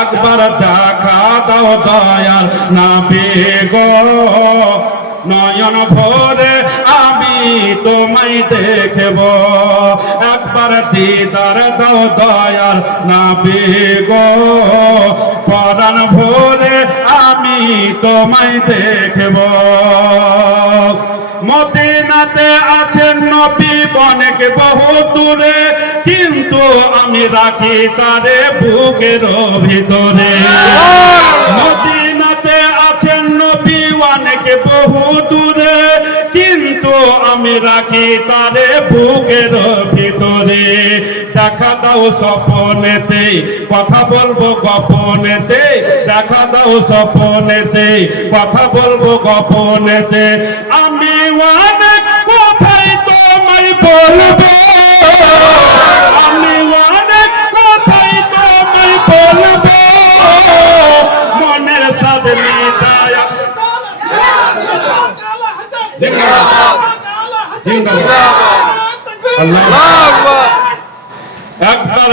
একবার দেখা দাও দয়াল নবী গো, নয়ন ভরে আমি তোমায় দেখব। একবার দিদার দাও দয়াল নবী গো, পরাণ ভরে আমি তোমায় দেখব। মদিনাতে আছেন নবী অনেক বহু দূরে, কিন্তু আমি রাখি তারে বুকের ভিতরে। মদিনাতে আছেন নবী অনেক বহু দূরে, কিন্তু আমি রাখি তারে বুকের ভিতরে। দেখা দাও স্বপ্নেতে, কথা বলবো গোপনেতে। দেখা দাও স্বপ্নেতে, কথা বলবো গোপনেতে। আমি অনেক কথাই তোমায় বলবো, আমি অনেক কথাই তোমায় বলবো। মনের সাথ মিটায় আল্লাহু আকবার। একবার